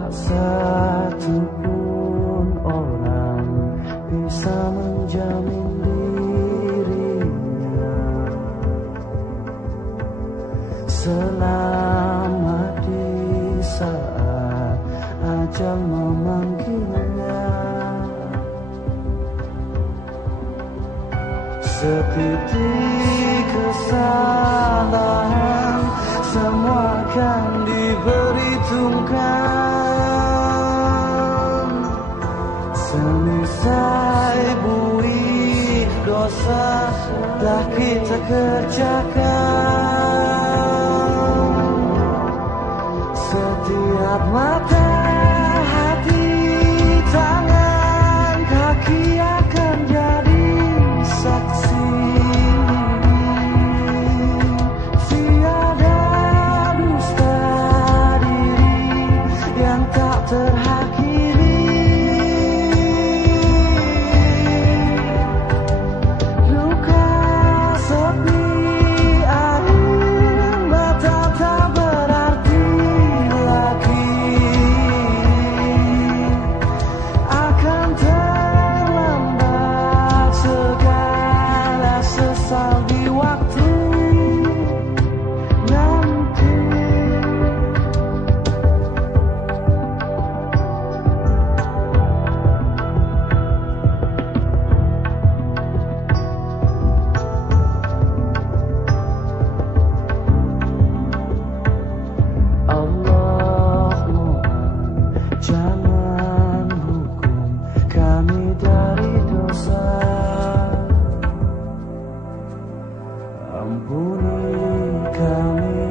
Tak satu pun orang bisa menjamin dirinya selamat di saat ajal memanggilnya. Setitik kesalahan semua akan diperhitungkan. Semisal buih dosa dah kita kerjakan. Setiap mata, hati, tangan, kaki akan jadi saksi. Tiada dusta diri yang tak terhakimi. Luka sepi air mata tak berarti lagi. Akan terlambat segala sesal di waktu nanti. Allah mohon jangan hukum kami dari dosa. Ampuni kami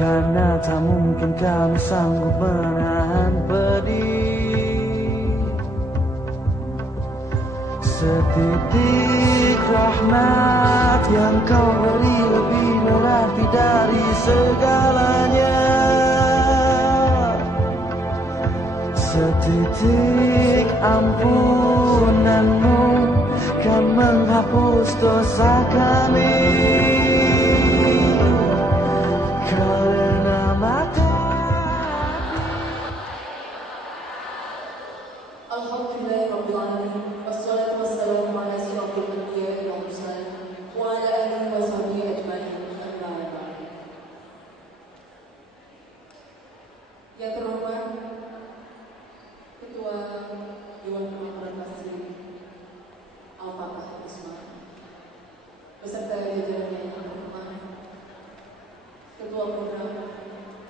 karena tak mungkin kami sanggup menahan pedih. Setitik rahmat yang kau beri lebih berarti dari segalanya. Setitik ampunanmu kan menghapus dosa kami. Karena mata Alhamdulillahirabbil alamin wassalatu wassalamu ala asyrofil anbiya'i wal mursalin wa ala alihi wa sahbihi ajma'in. Amma ba'd. Yang terhormat Ketua Dewan Perwakilan Masjid Al-Fatah Islam beserta jajarannya yang terhormat Ketua Program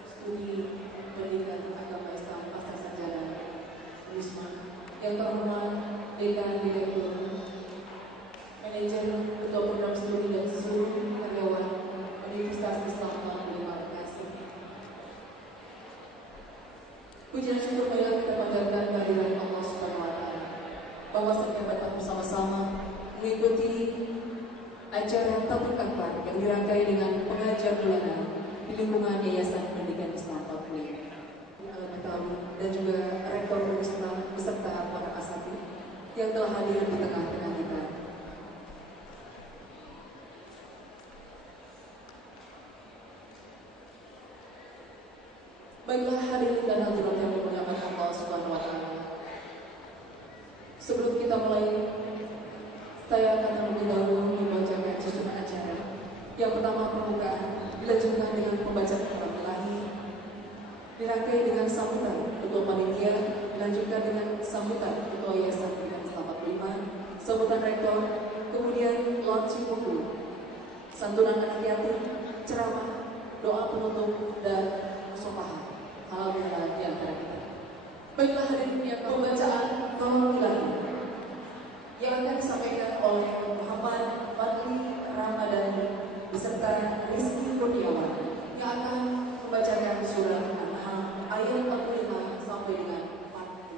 Studi Pendidikan Agama Islam Pasar Sarjana Wisma, yang terhormat Dekan Direktur, Manajer, Ketua Program Studi dan seluruh karyawan Universitas Islam Terima kasih. Puji dan syukur marilah kita panjatkan kehadiran Allah Subhanahu wa taala bahwa kita dapat bersama-sama mengikuti acara Tablik Akbar yang dirangkai dengan pengajar bulanan di lingkungan Yayasan Pendidikan Islam Tablik dan juga Rektor Universitas beserta para asatidz yang telah hadir di tengah-tengah kita. Baiklah hadirin dan hadirat yang dimuliakan Allah Subhanahu wa taala. Sebelum kita mulai, saya akan terlebih dahulu membacakan susunan acara. Yang pertama pembukaan dilanjutkan dengan pembacaan Al-Quran Ilahi, dirangkai dengan sambutan Ketua Panitia, dilanjutkan dengan sambutan Ketua Yayasan Pendidikan Islam 45, sambutan Rektor, kemudian launching buku, santunan anak yatim, ceramah, doa penutup dan musafahat. Hal yang kita. Baiklah hadirin yang pembacaan Qaul Ilahi yang akan disampaikan oleh Muhammad Fadli Ramadan beserta Rizky Kurniawan yang akan membacakan surah An-Nahl ayat 45 sampai dengan 40.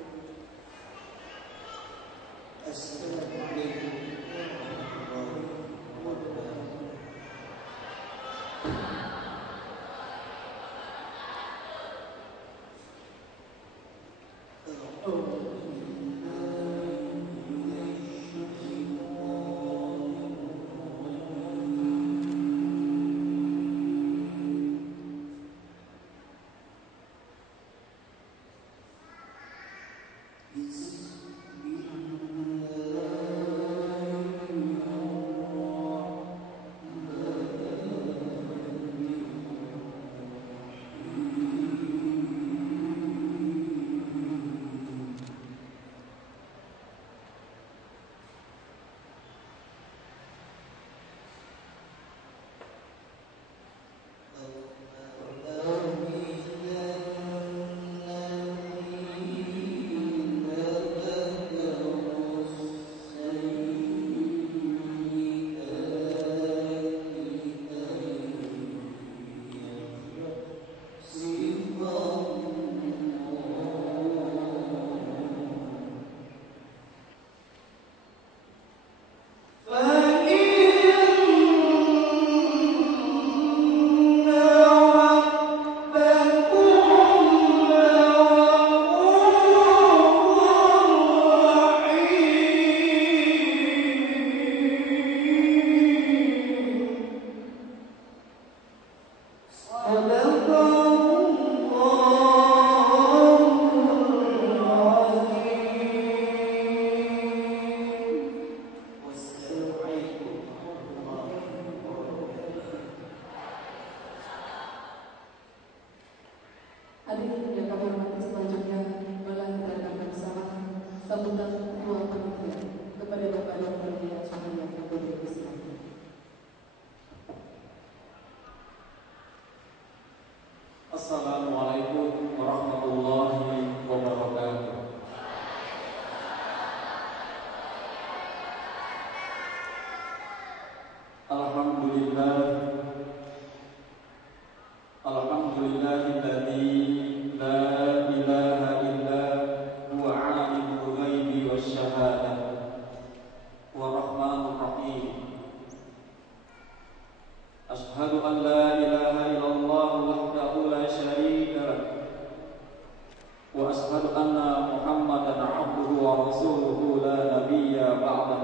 وأشهد أن محمدا عبده ورسوله لا نبي بعده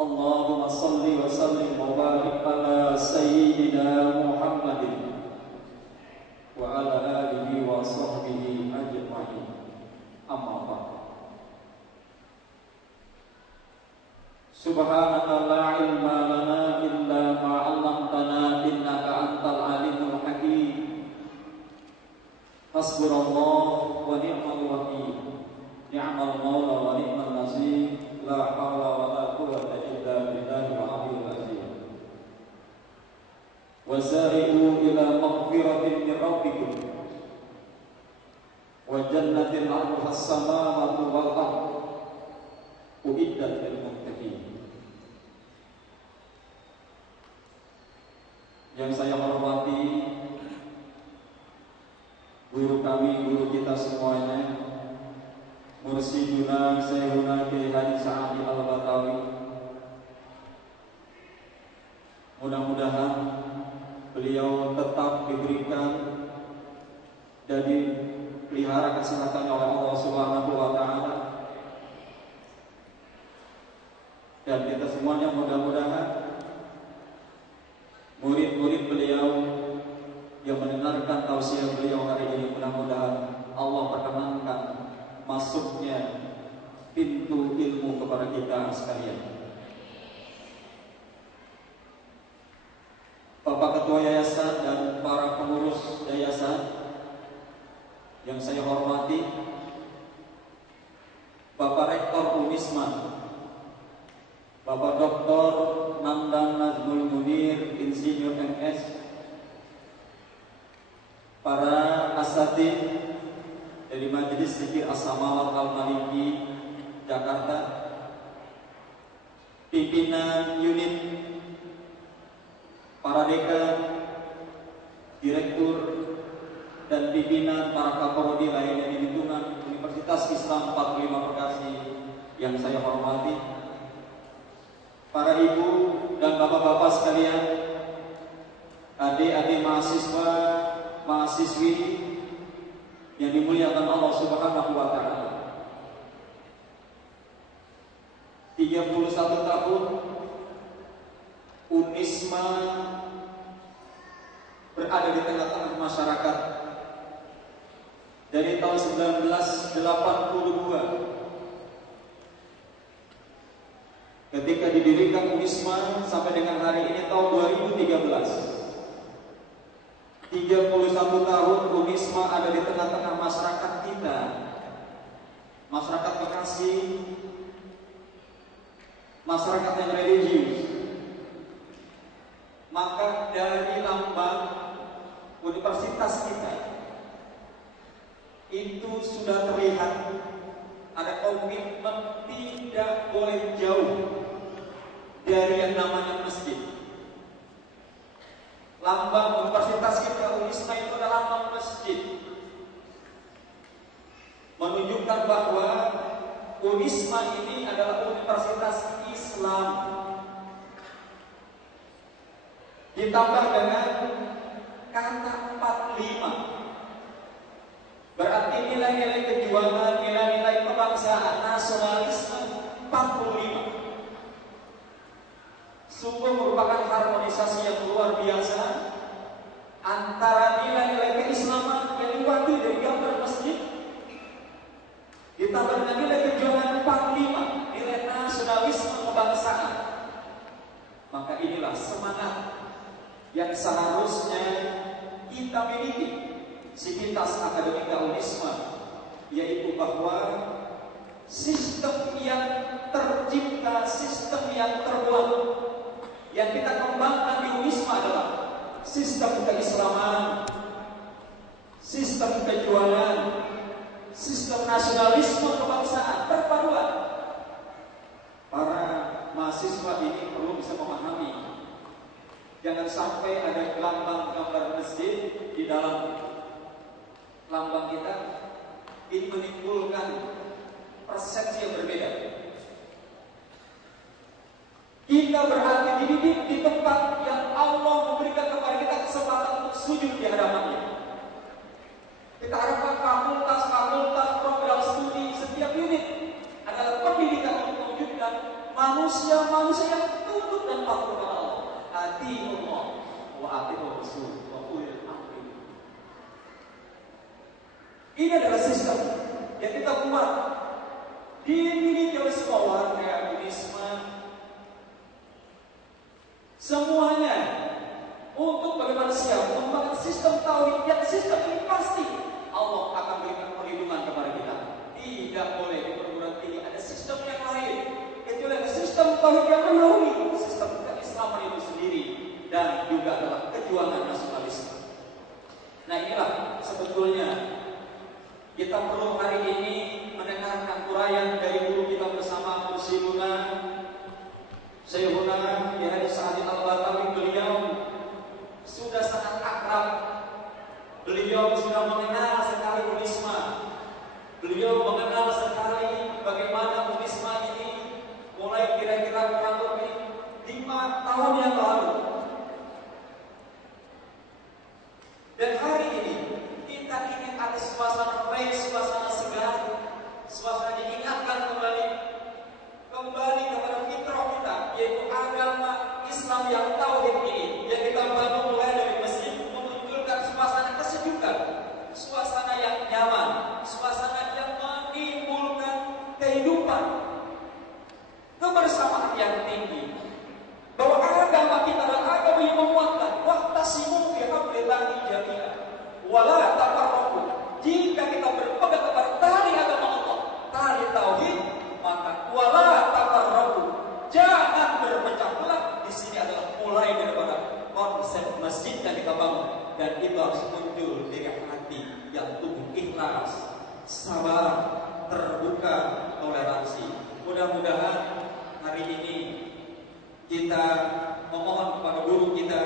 اللهم صل وسلم وبارك على سيدنا محمد وعلى آله وصحبه أجمعين أما بعد Subhanaka la ilma lana illa ma 'allamtana innaka antal alimul hakim. Hasbunallahu wa ni'mal wakeel. Ni'mal maula wa ni'mal nasir. La haula wa la quwwata illa billahil aliyyil azim. Wasari'u ila maghfiratin min rabbikum wa jannatin 'arduha as-samawati wal ardh uiddat lil muttaqin. Yang saya hormati guru kami, guru kita semuanya, Mursyiduna Syekhuna Kiai Haji Sa'adi Al-Batawi. Mudah-mudahan beliau tetap diberikan dan dipelihara kesehatannya oleh Allah Subhanahu wa taala. Dan kita semuanya mudah-mudahan murid-murid beliau yang mendengarkan tausiah beliau hari ini, mudah-mudahan Allah perkenankan masuknya pintu ilmu kepada kita sekalian. Bapak Ketua Yayasan dan para pengurus Yayasan yang saya hormati, Bapak Rektor Unisma, Bapak Dr. Nandan Nazmul Munir, Insinyur MS, para asatidz dari Majelis Zikir As-Samawat Al-Maliki Jakarta, pimpinan unit, para dekan, direktur, dan pimpinan para kaprodi lainnya di lingkungan Universitas Islam 45 Bekasi yang saya hormati, para ibu dan bapak-bapak sekalian, adik-adik mahasiswa, mahasiswi yang dimuliakan Allah Subhanahu wa taala. 31 tahun Unisma berada di tengah-tengah masyarakat. Dari tahun 1982 ketika didirikan Unisma sampai dengan hari ini tahun 2013, 31 tahun Unisma ada di tengah-tengah masyarakat kita, masyarakat Bekasi, masyarakat yang religius. Maka dari lambang universitas kita itu sudah terlihat ada komitmen tidak boleh jauh dari yang namanya masjid. Lambang universitas kita Unisma itu adalah lambang masjid, menunjukkan bahwa Unisma ini adalah universitas Islam. Ditambah dengan kata 45, berarti nilai-nilai kejuangan, nilai-nilai kebangsaan, nasionalisme 45. Sungguh merupakan harmonisasi yang luar biasa antara nilai-nilai keislaman yang diwakili dari gambar masjid ditambah dengan nilai kejuangan 45, nilai nasionalisme kebangsaan. Maka inilah semangat yang seharusnya kita miliki Sivitas Akademika Unisma, yaitu bahwa sistem yang tercipta, sistem yang terbuat, yang kita kembangkan di Unisma adalah sistem keislaman, sistem kejuangan, sistem nasionalisme kebangsaan perpaduan. Para mahasiswa ini perlu bisa memahami, jangan sampai ada lambang gambar masjid di dalam lambang kita, ini menimbulkan persepsi yang berbeda. Kita berarti dididik di tempat yang Allah memberikan kepada kita kesempatan untuk sujud di hadapannya. Kita harapkan manusia yang tunduk dan patuh kepada Allah. Ati Allah wa ati Rasul wa ulil amri. Ini adalah sistem yang kita buat dimiliki oleh semua warga Buddhisme. Semuanya untuk bagaimana siap membangun sistem tauhid yang sistem ini pasti Allah akan berikan perlindungan kepada kita. Tidak boleh di perguruan tinggi ada sistem yang lain kecuali ada sistem tauhid yang menaungi sistem keislaman itu sendiri dan juga adalah kejuangan nasionalisme. Nah inilah sebetulnya kita perlu hari ini mendengarkan uraian dari guru kita bersama Syekhuna Syekh Haji Sa'id Al-Batawi. Beliau sudah sangat akrab, beliau sudah mengenal sekali Buddhisme, beliau mengenal sekali bagaimana Buddhisme ini mulai kira-kira kurang lebih 5 tahun yang lalu. Dan hari ini kita ingin ada suasana fresh, suasana segar, suasana diingatkan kembali kepada fitrah kita, yaitu agama Islam yang tauhid ini, yang kita bangun mulai dari masjid, memunculkan suasana kesejukan, suasana yang nyaman, suasana yang menimbulkan kehidupan, kebersamaan yang tinggi. Bahwa agama kita adalah agama yang memuatkan waqtasimu fi hablillahi jami'an wala tafarraqu. Jika kita berpegang kepada tali agama Allah, tali tauhid, maka wala tafarraqu, jangan berpecah belah. Di sini adalah mulai daripada konsep masjid yang kita bangun, dan itu harus muncul dari hati yang tumbuh ikhlas, sabar, terbuka, toleransi. Mudah-mudahan hari ini kita memohon kepada guru kita,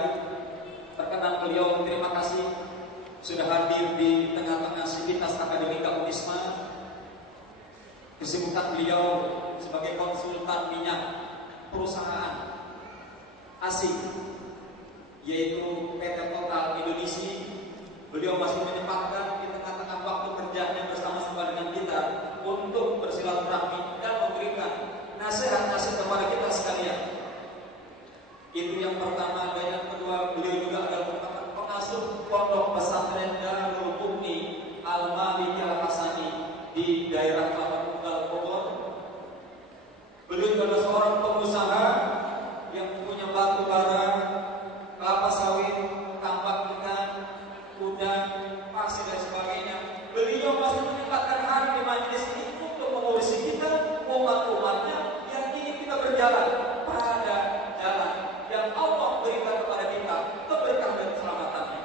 terkenal beliau, terima kasih sudah hadir di tengah-tengah sivitas akademika Buddhisme. Kesibukan beliau sebagai konsultan minyak perusahaan asing, yaitu PT Total Indonesia. Beliau masih menyempatkan di tengah-tengah waktu kerjanya bersama-sama dengan kita untuk bersilaturahmi dan memberikan nasihat-nasihat kepada kita sekalian. Itu yang pertama. Dan yang kedua, beliau juga adalah pengasuh pondok pesantren Darul Mukhni Al-Maliki Al-Hasani di daerah Kelapa Tunggal Bogor. Beliau juga adalah seorang pengusaha yang punya batu bara, kelapa sawit, tambak ikan, udang, pasir dan sebagainya. Beliau masih menyempatkan hari di majelis ini untuk mengurusi kita, umat-umatnya yang ingin kita berjalan pada jalan yang Allah berikan kepada kita keberkahan dan keselamatannya.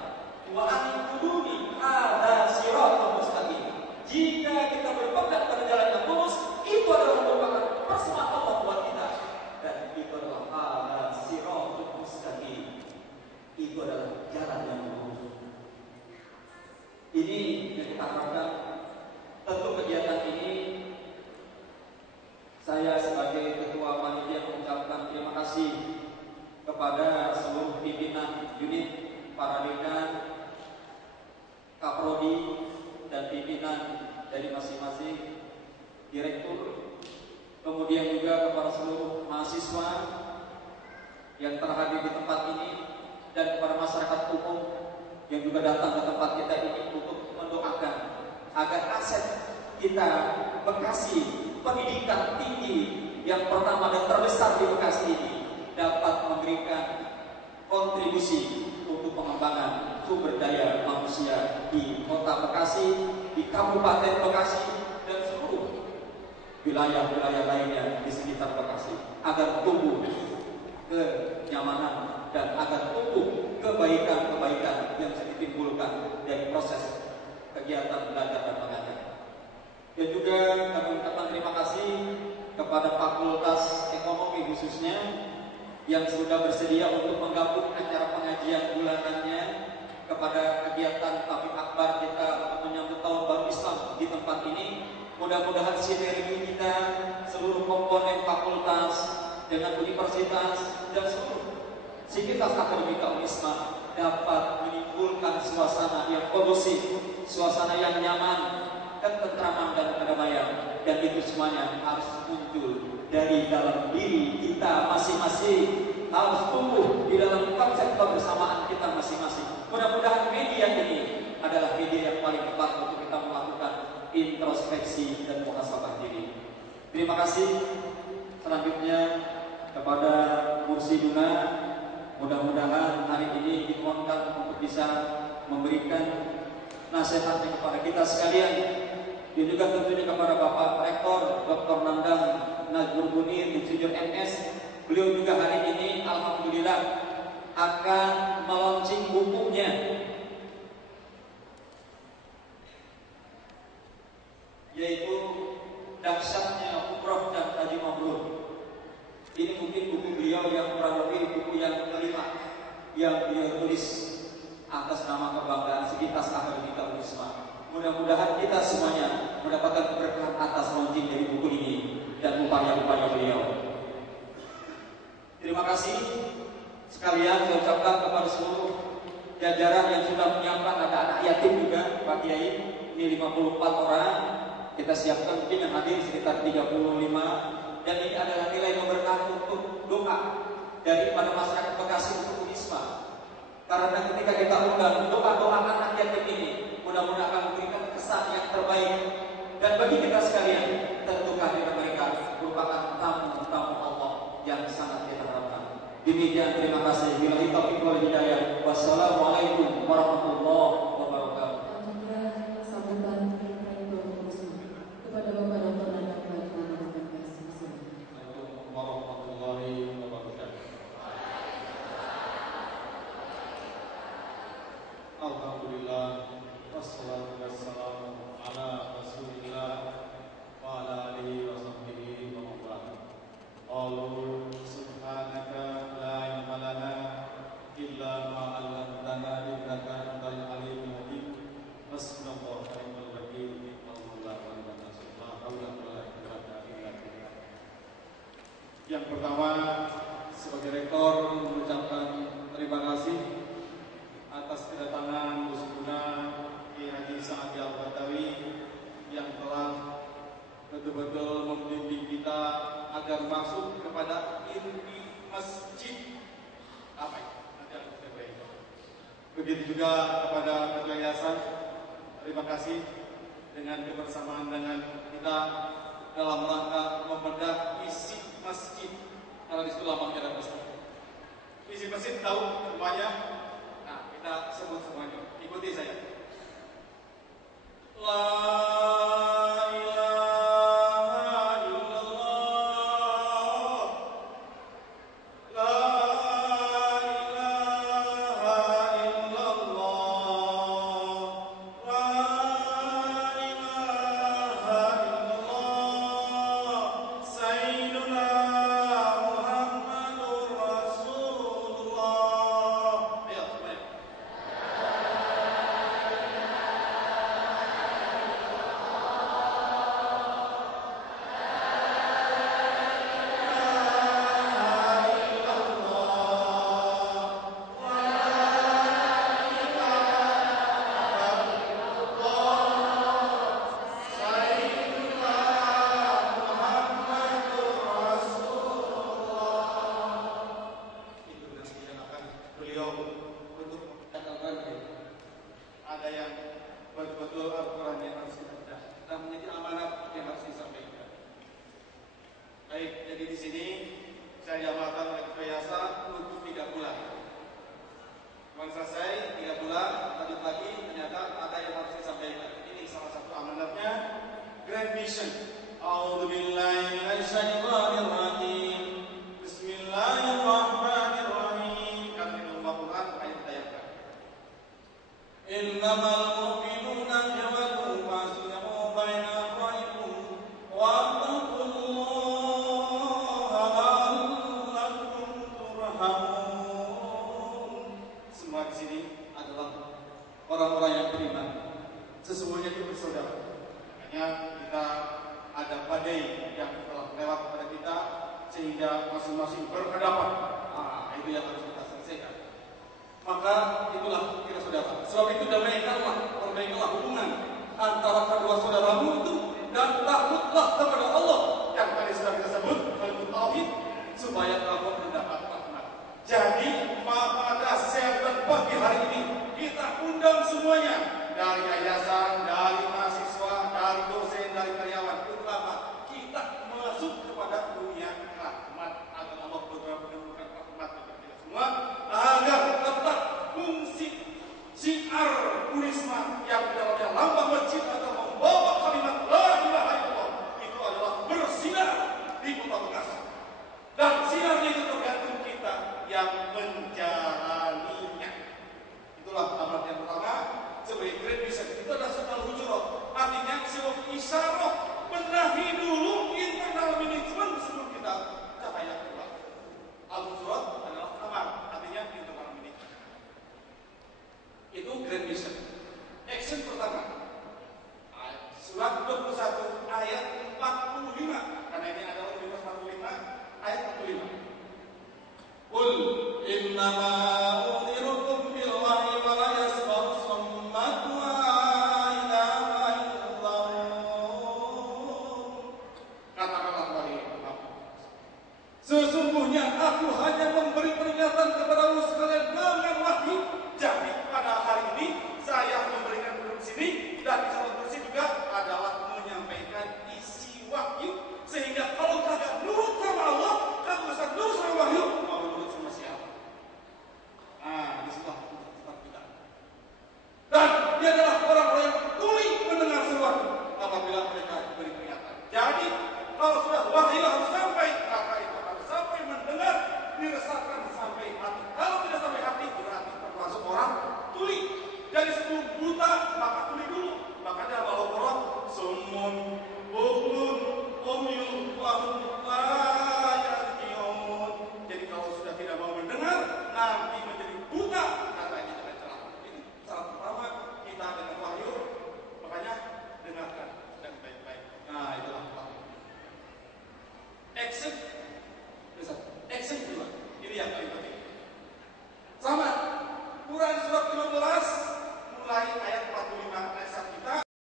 Wa anquduni hadza siratal mustaqim. Jika kita berpegang pada jalan yang lurus, itu adalah merupakan persembahan Allah buat kita. Dan itu adalah hadza siratal mustaqim. Itu adalah jalan yang lurus. Ini yang kita harapkan. Tentu kegiatan ini saya sebagai ketua panitia mengucapkan terima kasih kepada seluruh pimpinan unit, para dekan, kaprodi, dan pimpinan dari masing-masing direktur. Kemudian juga kepada seluruh mahasiswa yang terhadir di tempat ini, dan kepada masyarakat umum yang juga datang ke tempat kita ini untuk mendoakan agar aset kita Bekasi, pendidikan tinggi yang pertama dan terbesar di Bekasi ini, dapat memberikan kontribusi untuk pengembangan sumber daya manusia di Kota Bekasi, di Kabupaten Bekasi, dan seluruh wilayah-wilayah lainnya di sekitar Bekasi, agar tumbuh kenyamanan dan agar tumbuh kebaikan-kebaikan yang ditimbulkan dari proses kegiatan belajar dan mengajar. Dan juga kami ucapkan terima kasih kepada Fakultas Ekonomi khususnya yang sudah bersedia untuk menggabung acara pengajian bulanannya kepada kegiatan tablik akbar kita untuk menyambut tahun baru Islam di tempat ini. Mudah-mudahan sinergi kita, seluruh komponen fakultas dengan universitas dan seluruh sivitas akademika Unisma dapat menimbulkan suasana yang kondusif, suasana yang nyaman, ketentraman dan kedamaian, dan itu semuanya harus muncul dari dalam diri kita masing-masing, harus tumbuh di dalam konsep kebersamaan kita masing-masing. Mudah-mudahan media ini adalah media yang paling tepat untuk kita melakukan introspeksi dan muhasabah diri. Terima kasih. Selanjutnya kepada Mursiduna, mudah-mudahan hari ini dimohonkan untuk bisa memberikan nasihatnya kepada kita sekalian, dan juga tentunya kepada Bapak Rektor Dr. Nandang Najmur Munir, Insinyur MS. Beliau juga hari ini alhamdulillah akan melaunching bukunya, yaitu Dahsyatnya Umrah dan Haji Mabrur. Ini mungkin buku beliau yang kurang lebih buku yang kelima yang beliau tulis atas nama kebanggaan Sivitas Akademika Unisma. Mudah-mudahan kita semuanya mendapatkan keberkahan atas launching dari buku ini dan upaya-upaya beliau. Terima kasih sekalian saya ucapkan kepada seluruh jajaran yang sudah menyiapkan. Ada anak yatim juga Pak Kiai, ini 54 orang. Kita siapkan mungkin yang hadir sekitar 35, dan ini adalah nilai keberkahan untuk doa daripada masyarakat Bekasi untuk Unisma. Karena ketika kita undang doa-doa anak yatim ini, mudah-mudahan akan memberikan kesan yang terbaik. Dan bagi kita sekalian, tentu kehadiran mereka merupakan tamu-tamu Allah yang sangat kita harapkan. Demikian, terima kasih. Billahi taufiq wal hidayah. Wassalamualaikum warahmatullahi wabarakatuh. Sambutan kepada Bapak Dr. Nandang warahmatullahi wabarakatuh. Alhamdulillah, wassalatu wassalamu ala Rasulillah wa ala alihi wa sahbihi wa mawala. Qalu subhanaka la ilma lana illa ma 'allamtana innaka antal alimul hakim. Hasbunallahu wa ni'mal wakeel. Yang pertama, sebagai rektor mengucapkan terima kasih atas kedatangan Mursiduna Kiai Haji Sa'adi Al-Badawi yang telah betul-betul membimbing kita agar masuk kepada inti masjid. Apa itu? Nanti aku coba. Begitu juga kepada Ketua Yayasan, terima kasih dengan kebersamaan dengan kita dalam rangka membedah isi masjid. Karena disitu lambangnya ada masjid. Isi masjid tahu semuanya. Nah, kita sebut semuanya. Ikuti saya. La ilaha illallah. La ilaha illallah. La ilaha illallah. Sayyiduna Muhammadur Rasulullah. Ayo, semuanya. Ada yang betul-betul Al-Quran yang harus kita baca dan menjadi amanat yang harus disampaikan. Baik, jadi di sini saya diamalkan oleh Ketua Yayasan untuk 3 bulan. Bukan selesai 3 bulan, lanjut lagi ternyata ada yang harus disampaikan. Ini salah satu amanatnya, Grand Mission. A'udzubillahi minasyaitonirrajim. Bismillahirrahmanirrahim. Karena itu Al-Quran, ayat ayatkan. Innamal mu'minuna ikhwatun faslihu baina akhawaykum wattaqullaha la'allakum turhamun. Semua di sini adalah orang-orang yang beriman. Sesungguhnya itu bersaudara. Makanya kita ada badai yang telah lewat pada kita sehingga masing-masing berhadapan. Nah, itu yang harus kita selesaikan. Maka itulah kita saudara. Sebab itu damaikanlah, perbaikilah hubungan antara kedua saudaramu itu dan takutlah kepada Allah yang tadi sudah kita sebut. 21 ayat 45. Karena ini adalah Lukas 45 ayat 45. Qul innama unzirukum billahi wa la yasma'u sammatu wa ilaha illallah. Katakanlah wahai Muhammad, sesungguhnya aku hanya memberi peringatan kepadamu sekalian dengan wahyu. Jadi pada hari ini saya memberikan duduk sini dan di salat kursi juga adalah menyampaikan isi wahyu. Sehingga kalau kagak nurut sama Allah, kagak bisa nurut sama wahyu, mau nurut sama siapa? Nah, disitulah kita. Dan dia adalah orang-orang yang tuli mendengar sesuatu apabila mereka diberi peringatan. Jadi kalau sudah wahyu harus sampai, maka itu harus sampai mendengar, dirasakan sampai hati. Kalau tidak sampai hati, berarti termasuk orang tuli. Jadi sebelum buta, maka tuli dulu. Makanya kalau orang sumun, buklun, umyun, lahum la yarji'un. Jadi kalau sudah tidak mau mendengar, nanti menjadi buta, katanya akan celaka. Ini syarat pertama kita dengan wahyu. Makanya dengarkan dan baik-baik. Nah, itulah wahyu. Action juga. Ini yang paling penting. Sama Quran surat 15 mulai ayat 45.